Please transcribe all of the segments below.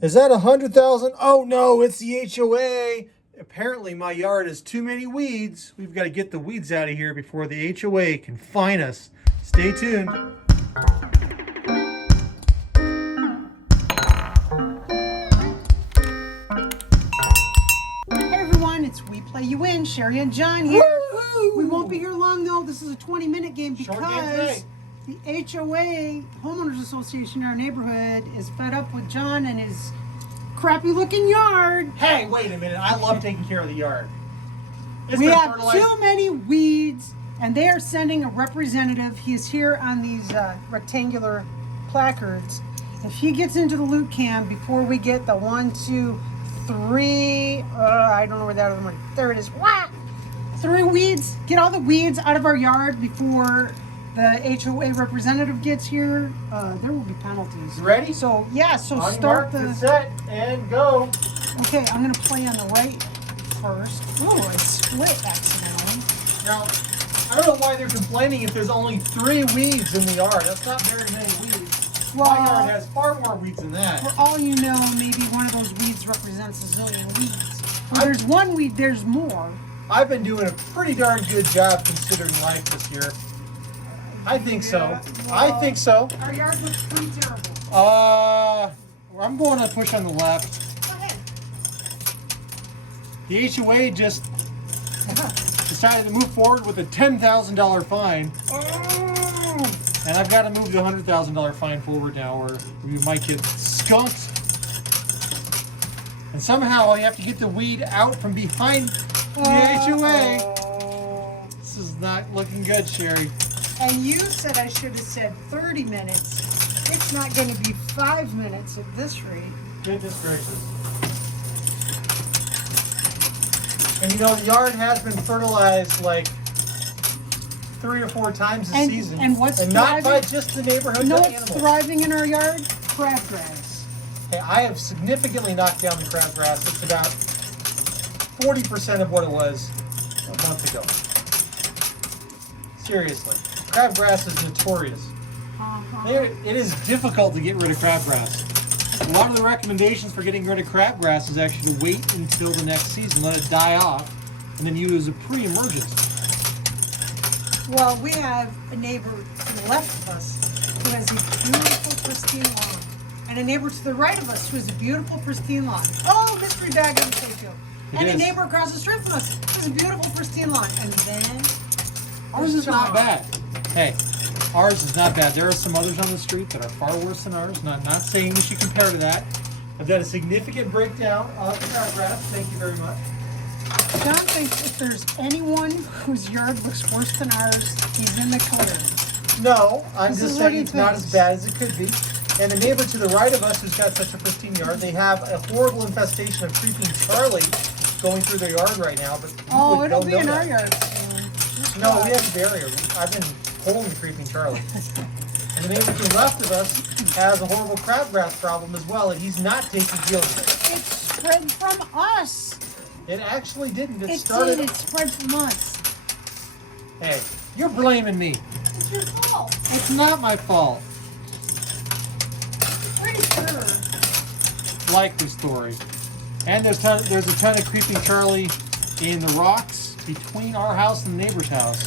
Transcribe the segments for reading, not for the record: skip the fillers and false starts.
Is that 100,000? Oh no, it's the HOA. Apparently my yard has too many weeds. We've got to get the weeds out of here before the HOA can fine us. Stay tuned. Hey everyone, it's We Play You Win, Sherry and John here. Woo-hoo! We won't be here long though. This is a 20-minute game because the HOA, Homeowners Association in our neighborhood, is fed up with John and his crappy looking yard. Hey, wait a minute. I love taking care of the yard. We have too many weeds and they are sending a representative. He is here on these rectangular placards. If he gets into the loot cam before we get the 1, 2, 3, I don't know where that other one, there it is. Wah! 3 weeds, get all the weeds out of our yard before the HOA representative gets here. There will be penalties. Ready? So yeah, so On start mark, the set, and go. Okay, I'm gonna play on the right first. Oh, it split accidentally. Now, I don't know why they're complaining if there's only 3 weeds in the yard. That's not very many weeds. Well, my yard has far more weeds than that. For all you know, maybe one of those weeds represents a zillion weeds. When there's one weed, there's more. I've been doing a pretty darn good job considering life this year. I think so. Well, I think so. Our yard looks pretty terrible. I'm going to push on the left. Go ahead. The HOA just decided to move forward with a $10,000 fine. Oh. And I've got to move the $100,000 fine forward now or we might get skunked. And somehow I have to get the weed out from behind the HOA. This is not looking good, Sherry. And you said I should have said 30 minutes. It's not going to be 5 minutes at this rate. Goodness gracious. And you know, the yard has been fertilized like 3 or 4 times this season. And what's and not by just the neighborhood, you know but what's animals. thriving in our yard? Crabgrass. Hey, I have significantly knocked down the crabgrass. It's about 40% of what it was a month ago. Seriously. Crabgrass is notorious. It is difficult to get rid of crabgrass. A lot of the recommendations for getting rid of crabgrass is actually to wait until the next season, let it die off, and then use a pre-emergence. Well, we have a neighbor to the left of us who has a beautiful, pristine lawn. And a neighbor to the right of us who has a beautiful, pristine lawn. Oh, mystery bag on the potato. And a neighbor across the street from us who has a beautiful, pristine lawn. And then ours is not bad. Hey, ours is not bad. There are some others on the street that are far worse than ours. Not saying we should compare to that. I've done a significant breakdown of the crabgrass. Thank you very much. John thinks if there's anyone whose yard looks worse than ours, he's in the clear. No, I'm just saying it's not as bad as it could be. And the neighbor to the right of us who's got such a pristine yard, they have a horrible infestation of creeping Charlie going through their yard right now. But it'll be in our yard soon. No, we have a barrier. I've been pulling the creeping Charlie. And the neighbor to the left of us has a horrible crabgrass problem as well, and he's not taking field of it. It spread from us. It actually didn't. It spread from us. Hey, you're blaming me. It's your fault. It's not my fault. Pretty sure. Like the story. And there's a ton of creeping Charlie in the rocks between our house and the neighbor's house.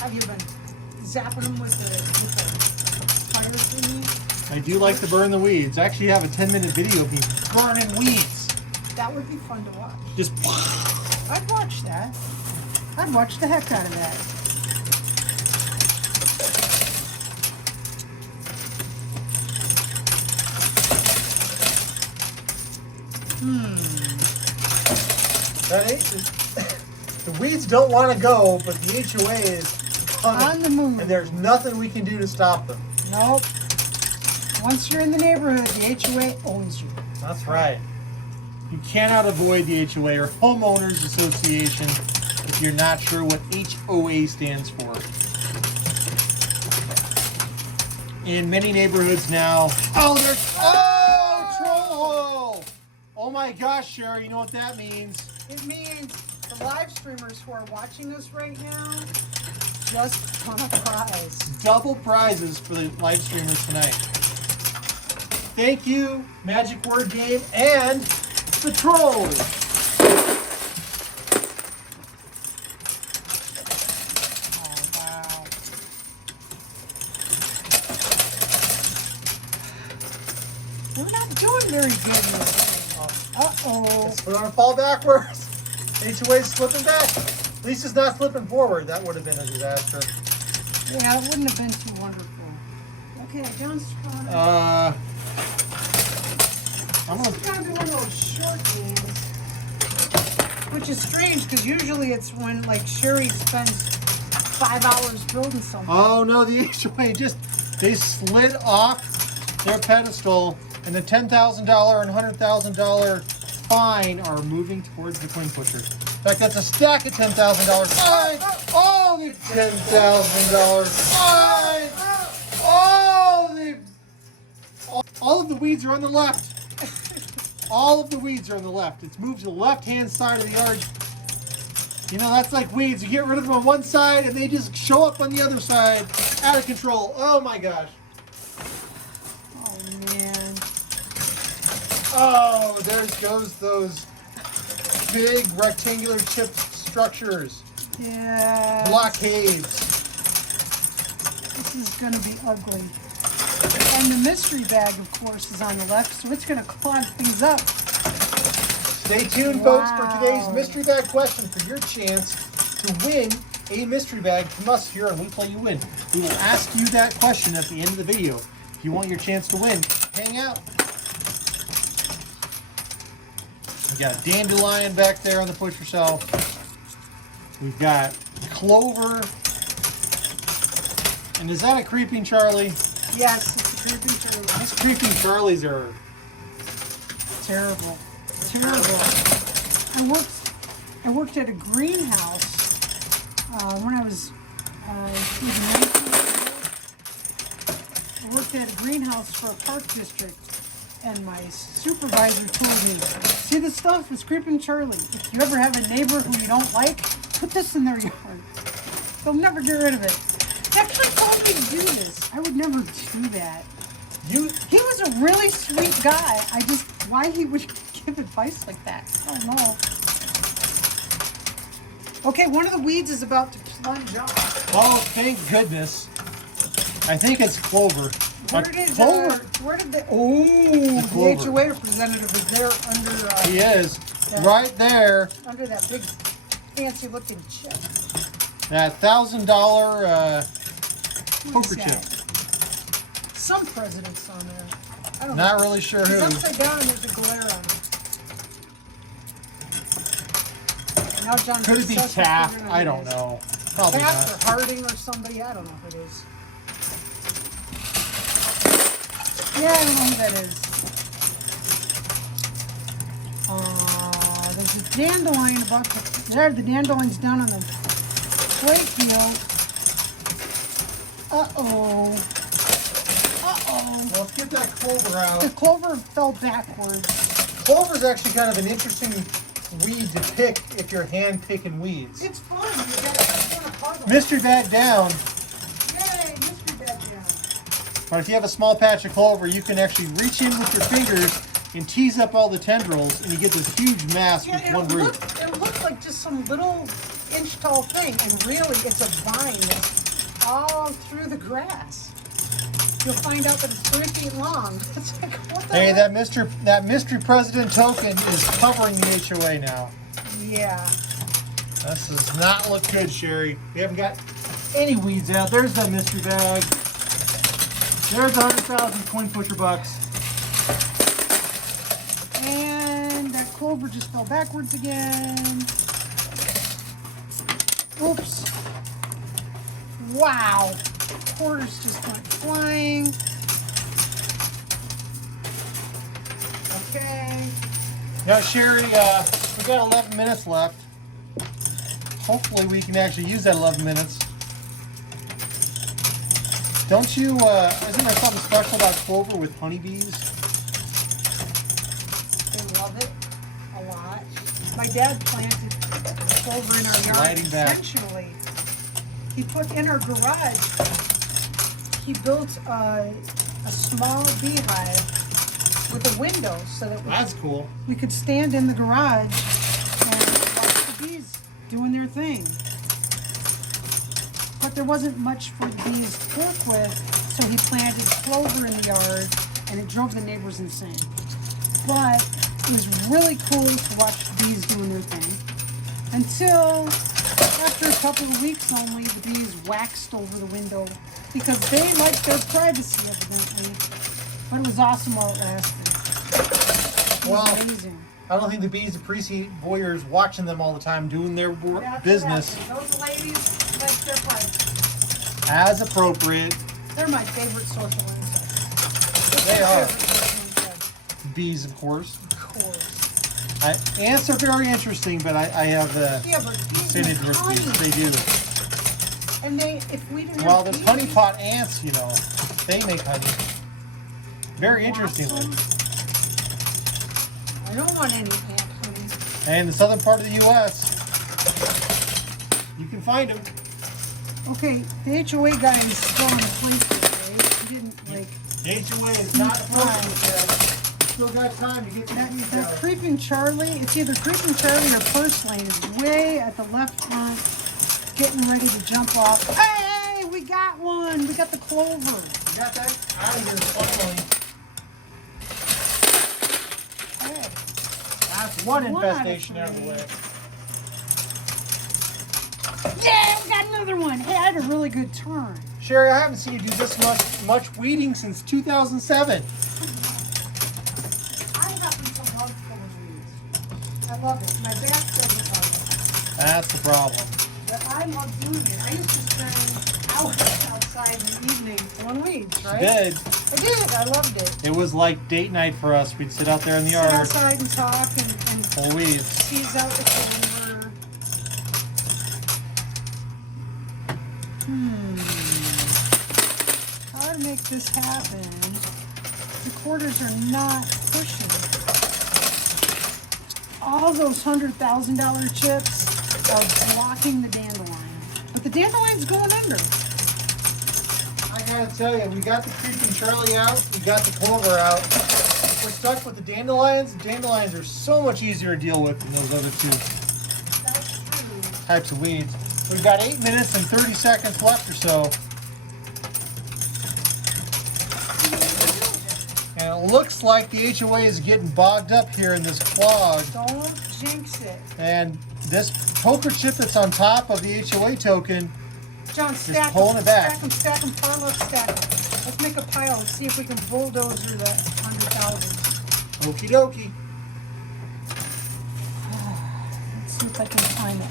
Have you been zapping them with the fire thingy? I do like to burn the weeds. I actually have a 10-minute video of me burning weeds. That would be fun to watch. Just I'd watch that. I'd watch the heck out of that. That ain't, the weeds don't want to go, but the HOA is coming. On the move. And there's nothing we can do to stop them. Nope. Once you're in the neighborhood, the HOA owns you. That's right. You cannot avoid the HOA or Homeowners Association if you're not sure what HOA stands for. In many neighborhoods now. Oh, troll hole! Oh my gosh, Sherry, you know what that means? It means the live streamers who are watching us right now just won a prize. Double prizes for the live streamers tonight. thank you, Magic Word Game, and the Trolls. Oh, wow. We're not doing very good in this thing. Uh-oh. Let's put it on fall backwards. HOA's slipping back. At least it's not flipping forward. That would have been a disaster. Yeah, it wouldn't have been too wonderful. Okay, John's trying to... I'm gonna do one of those short games. Which is strange, because usually it's when, like, Sherry spends 5 hours building something. Oh no, the HOA they slid off their pedestal, and the $10,000 and $100,000 fine are moving towards the coin pusher. In fact, that's a stack of $10,000 fine. Oh, the $10,000 fine. All of the weeds are on the left. All of the weeds are on the left. It's moved to the left-hand side of the yard. You know, that's like weeds. You get rid of them on one side, and they just show up on the other side. Out of control. Oh, my gosh. Oh, man. Oh, there goes those big rectangular chip structures. Yeah. Blockades. This is going to be ugly. And the mystery bag, of course, is on the left, so it's going to clog things up. Stay tuned, folks, for today's mystery bag question for your chance to win a mystery bag from us here on We Play You Win. We will ask you that question at the end of the video. If you want your chance to win, hang out. We got dandelion back there on the pusher shelf. We've got clover. And is that a creeping Charlie? Yes, it's a creeping Charlie. These creeping Charlies are Terrible. Terrible. I worked at a greenhouse when I was 19 years old. I worked at a greenhouse for a park district, and my supervisor told me, see this stuff? It's creeping Charlie. If you ever have a neighbor who you don't like, put this in their yard. They'll never get rid of it. He actually told me to do this. I would never do that. He was a really sweet guy. Why he would give advice like that, I don't know. Okay, one of the weeds is about to plunge up. oh, thank goodness. I think it's clover. Where did the HOA representative is there under He is right there. under that big fancy looking chip. That $1,000 Who's poker that? chip. Some president's on there. I don't Not know. really sure It's who. upside down and there's a glare on it. Now John's Could it be obsessed with Taft? figuring out I who don't it is. know. Probably Taft not. or Harding or somebody. I don't know who it is. Yeah, I don't know who that is. There's a dandelion about to... There, the dandelion's down on the play field. Uh-oh. Uh-oh. Well, let's get that clover The out. clover fell backwards. Clover's actually kind of an interesting weed to pick if you're hand picking weeds. It's fun. You got a puzzle. Mystery bag down, Yay, mystery bag down. but if you have a small patch of clover, you can actually reach in with your fingers and tease up all the tendrils, and you get this huge mass Yeah, with one root. it looked like just some little inch-tall thing, and really it's a vine that's all through the grass. You'll find out that it's 3 feet long. It's like, what the Hey, heck? that mystery president token is covering the HOA now. Yeah. This does not look good, Sherry. We haven't got any weeds out. There's that mystery bag. There's 100,000 coin pusher bucks. And that clover just fell backwards again. Oops. Wow. Quarters just went flying. Okay. Now, Sherry, we got 11 minutes left. Hopefully we can actually use that 11 minutes. Don't you, isn't there something special about clover with honeybees? They love it a lot. My dad planted clover in our yard Sliding back. intentionally. He put in our garage, he built a small beehive with a window so that That's cool. we could stand in the garage and watch the bees doing their thing. But there wasn't much for the bees to work with, so he planted clover in the yard, and it drove the neighbors insane. But it was really cool to watch the bees doing their thing until after a couple of weeks only, the bees waxed over the window because they liked their privacy, evidently. But it was awesome while it lasted. It was amazing. I don't think the bees appreciate voyeurs watching them all the time doing their business. Those ladies like their privacy. As appropriate. They're my favorite social insects. They are. Favorite social insect. Bees, of course. Of course. Ants are very interesting, but I have Yeah, but bees affinity make with honey. bees. They do. And they, if we didn't Well, have the bees, honeypot ants, you know, they make honey. Very interestingly. I don't want any ant honey. And the southern part of the U.S., you can find them. Okay, the HOA guy is still in place here, right? He didn't, like, The HOA is not approaching yet. Still got time to get to that details. Creeping Charlie, it's either Creeping Charlie or Purslane is way at the left front, getting ready to jump off. Hey, we got one. We got the clover. You got that? Out of here, finally. Hey, That's one One out of infestation out of the three. way. yeah, we got another one. Hey, I had a really good turn. Sherry, I haven't seen you do this much weeding since 2007. I happen to love weeds. I love it. My back doesn't love it. That's the problem. But I love doing it. I used to spend hours outside in the evening pulling weeds, right? You did. I did. I loved it. It was like date night for us. We'd sit out there in the Sit yard, outside and talk and pull weeds. tease out the clover. How to make this happen? The quarters are not pushing. All those $100,000 chips are blocking the dandelion. But the dandelion's going under. I gotta tell you, we got the Creeping Charlie out, we got the clover out. We're stuck with the dandelions. The dandelions are so much easier to deal with than those other two That's true. types of weeds. We've got 8 minutes and 30 seconds left or so. And it looks like the HOA is getting bogged up here in this clog. Don't jinx it. And this poker chip that's on top of the HOA token, John, stack pulling it back. Stack them, far left, stack them. Let's make a pile and see if we can bulldozer that 100,000. okie dokie. Let's see if I can time it.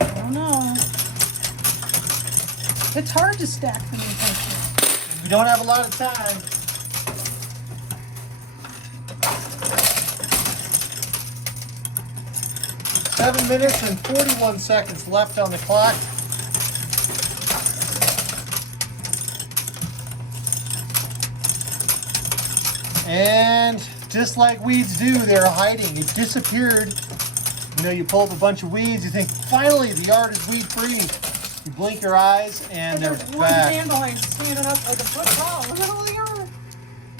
I don't know. It's hard to stack them in tension. We don't have a lot of time. Seven minutes and 41 seconds left on the clock. And just like weeds do, they're hiding. It disappeared. You know, you pull up a bunch of weeds, you think, finally, the yard is weed free. You blink your eyes, and they're there's one back. dandelion standing up like a foot tall. Look at all the yard.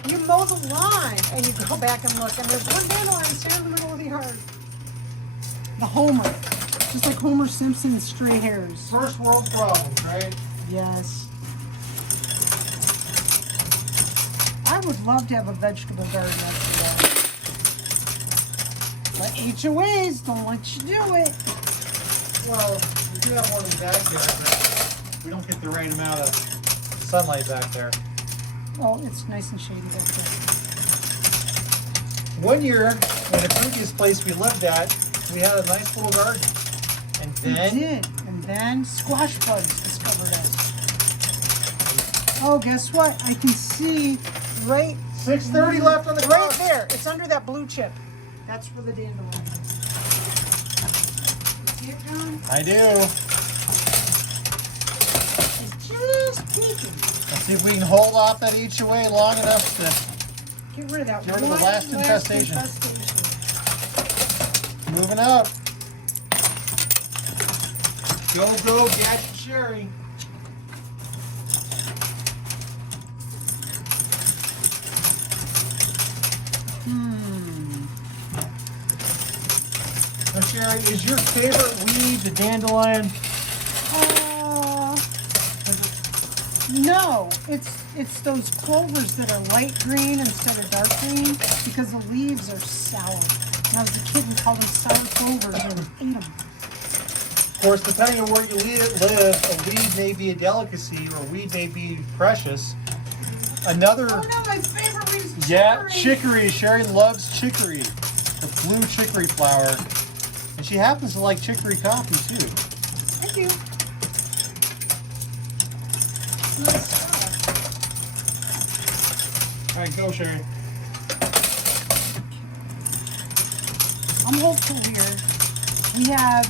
You mow the lawn and you go back and look, and there's one dandelion standing in the middle of the yard. The Homer. Just like Homer Simpson's stray hairs. First world problems, right? Yes. I would love to have a vegetable garden after that. But HOAs don't let you do it. Well, we do have one in the backyard, but we don't get the right amount of sunlight back there. Well, it's nice and shady back there. One year, in a previous place we lived at, we had a nice little garden. And We then, did. And then squash bugs discovered us. Oh, guess what? I can see right 6:30 left on the right clock. there. It's under that blue chip. That's for the dandelion. See it, John? I do. It's just peeking. Let's see if we can hold off that HOA long enough to Get rid of that Get rid of the one last infestation. Moving up. Go, Gadget Sherry. Now, Sherry, is your favorite weed the dandelion? No, it's those clovers that are light green instead of dark green because the leaves are sour. When I was a kid, we called them sour clovers and ate them. Of course, depending on where you live, a weed may be a delicacy or weed may be precious. Another... Oh no, my favorite weed is chicory. Yeah, chicory. Sherry loves chicory. The blue chicory flower. And she happens to like chicory coffee, too. Thank you. All right, go, Sherry. I'm hopeful here. We have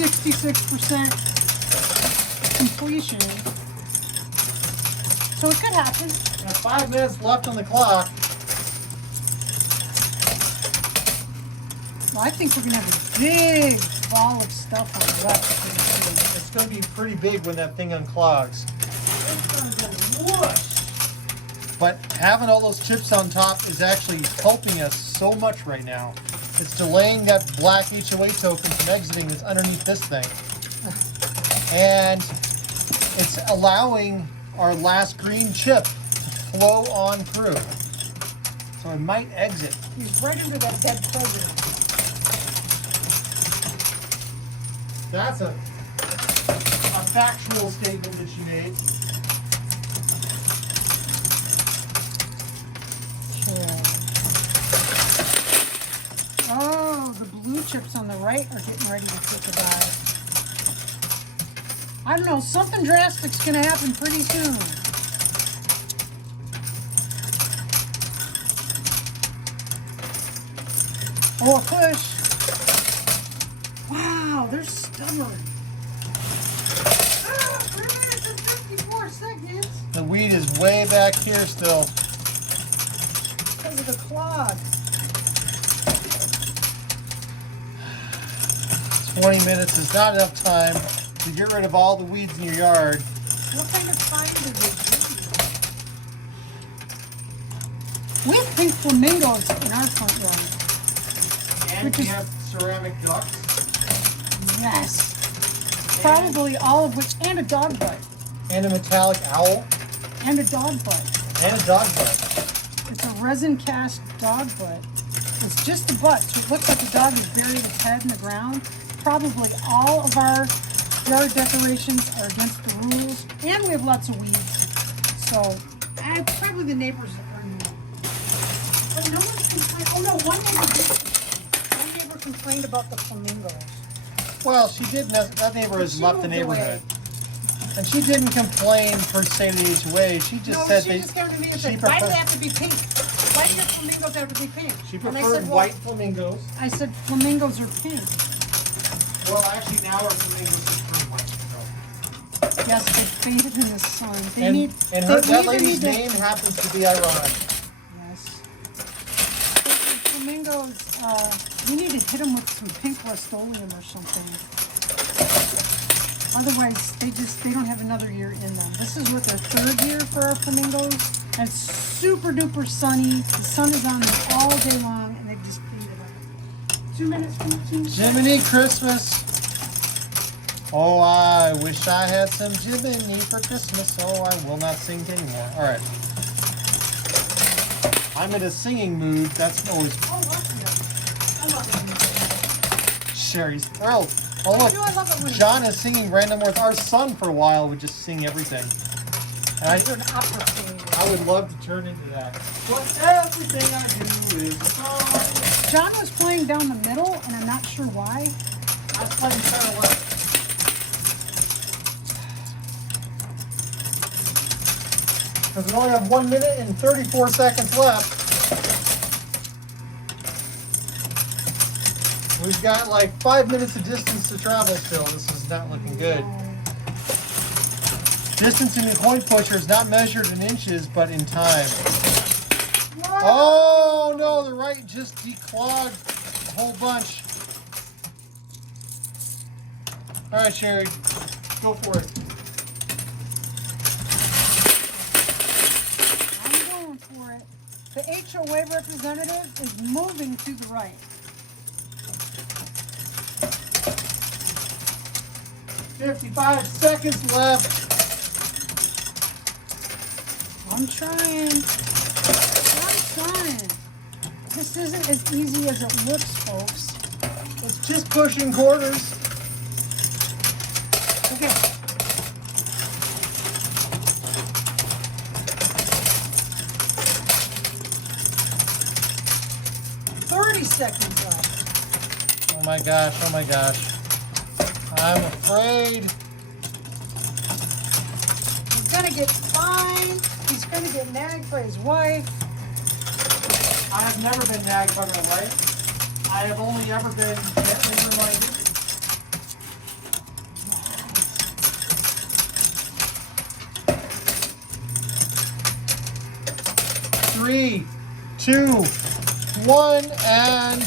66% completion. So it could happen. Now 5 minutes left on the clock. Well, I think we're going to have a big ball of stuff on the left. It's going to be pretty big when that thing unclogs. It's going to be whoosh. But having all those chips on top is actually helping us so much right now. It's delaying that black HOA token from exiting that's underneath this thing. And it's allowing our last green chip to flow on through. So it might exit. He's right under that dead president. That's a factual statement that she made. Oh, the blue chips on the right are getting ready to take a dive. I don't know, something drastic's gonna happen pretty soon. Oh, a push. Wow, they're stubborn. 3 minutes and 54 seconds. The weed is way back here still. Because of the clog. 20 minutes is not enough time to get rid of all the weeds in your yard. What kind of time did they give you? We have pink flamingos in our front yard. And we have ceramic ducks. Yes. Probably all of which, and a dog butt. And a metallic owl. And a dog butt. And a dog butt. It's a resin cast dog butt. It's just the butt, so it looks like the dog has buried its head in the ground. Probably all of our yard decorations are against the rules, and we have lots of weeds. So, probably the neighbors are new. But no one's complained. Oh no, one neighbor did. One neighbor complained about the flamingos. Well, she didn't. That neighbor has left the neighborhood. And she didn't complain per se to the HOA. She just said she just came to me and said, why do they have to be pink? Why do your flamingos have to be pink? She preferred white flamingos. I said, flamingos are pink. Well, actually, now our flamingos are white. So. Yes, they faded in the sun. They And, need, and they that either lady's need to- name happens to be ironic. Yes. The flamingos, we need to hit them with some pink Rust-Oleum or something. Otherwise, they don't have another year in them. This is what their third year for our flamingos. And it's super duper sunny. The sun is on them all day long, and they've just faded out. 2 minutes, 15 seconds. Jiminy Christmas. Oh, I wish I had some Jiminy for Christmas. Oh, I will not sing anymore. All right. I'm in a singing mood. That's always Oh, I love it. Sherry's thrilled. Oh, I look. do, I love it when John is singing random words. Our son, for a while, would just sing everything. And it's an opera singer. I would love to turn into that. But everything I do is a song. John was playing down the middle, and I'm not sure why. I was playing kind of left. Because we only have 1 minute and 34 seconds left. We've got like 5 minutes of distance to travel still. This is not looking good. Distance in the coin pusher is not measured in inches, but in time. Oh no, the right just declogged a whole bunch. All right, Sherry, go for it. I'm going for it. The HOA representative is moving to the right. 55 seconds left. I'm trying. This isn't as easy as it looks, folks. It's just pushing quarters. Okay. Seconds left. Oh my gosh, oh my gosh. I'm afraid. He's gonna get fined. He's gonna get nagged by his wife. I have never been nagged by my wife. I have only ever been gently reminded. Three, 2, 1, and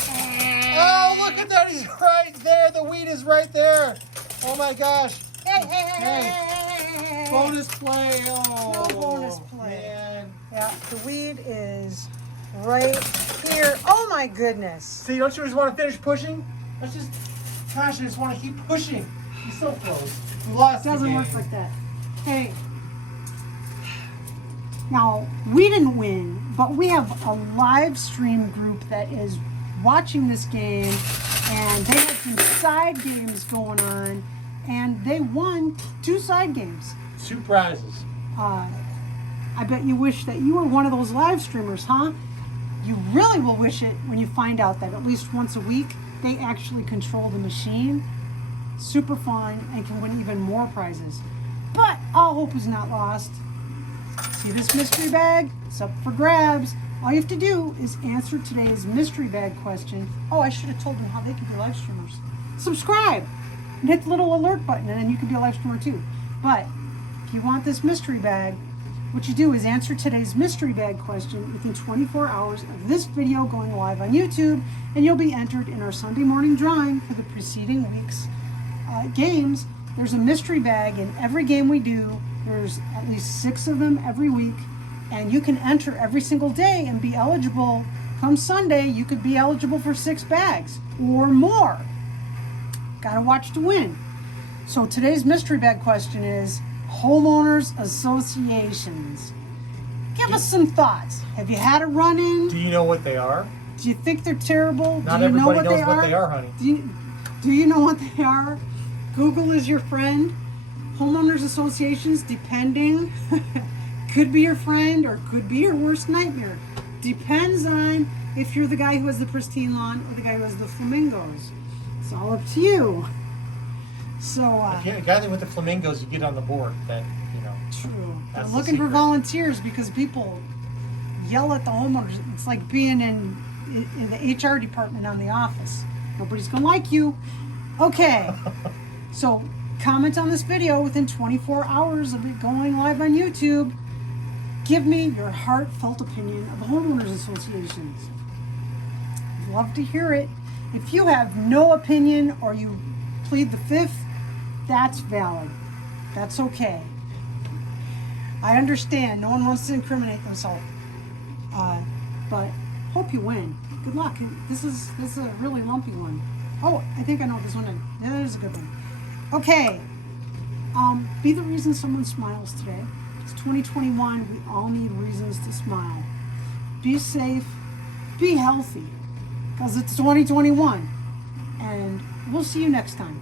oh, look at that! He's right there. The weed is right there. Oh my gosh! Hey. Bonus play. Oh, no bonus play. Man. Yeah, the weed is right here. Oh my goodness! See, don't you just want to finish pushing? Let's just, gosh, I just want to keep pushing. He's so close. We lost. It doesn't the game. work like that. Hey. Now, we didn't win, but we have a live stream group that is watching this game, and they had some side games going on, and they won 2 side games. 2 prizes. I bet you wish that you were one of those live streamers, huh? You really will wish it when you find out that at least once a week, they actually control the machine. Super fun, and can win even more prizes. But all hope is not lost. See this mystery bag? It's up for grabs. All you have to do is answer today's mystery bag question. Oh, I should have told them how they could be live streamers. Subscribe and hit the little alert button, and then you can be a live streamer too. But if you want this mystery bag, what you do is answer today's mystery bag question within 24 hours of this video going live on YouTube, and you'll be entered in our Sunday morning drawing for the preceding week's games. There's a mystery bag in every game we do. There's at least 6 of them every week, and you can enter every single day and be eligible. Come Sunday, you could be eligible for 6 bags or more. Gotta watch to win. So today's mystery bag question is homeowners associations. Give us some thoughts. Have you had a run-in? Do you know what they are? Do you think they're terrible? Not do you know everybody what knows they what they are, honey. Do you know what they are? Google is your friend. Homeowners associations, depending, could be your friend or could be your worst nightmare. Depends on if you're the guy who has the pristine lawn or the guy who has the flamingos. It's all up to you. So, if you're the guy with the flamingos, you get on the board. That, you know. True. That's I'm looking for volunteers because people yell at the homeowners. It's like being in the HR department on The Office. Nobody's gonna like you. Okay. So comment on this video within 24 hours of it going live on YouTube. Give me your heartfelt opinion of the homeowners associations. I'd love to hear it. If you have no opinion or you plead the fifth, that's valid. That's okay. I understand. No one wants to incriminate themselves. But hope you win. Good luck. This is a really lumpy one. Oh, I think I know this one. That is a good one. Okay. Be the reason someone smiles today. It's 2021. We all need reasons to smile. Be safe. Be healthy. Because it's 2021. And we'll see you next time.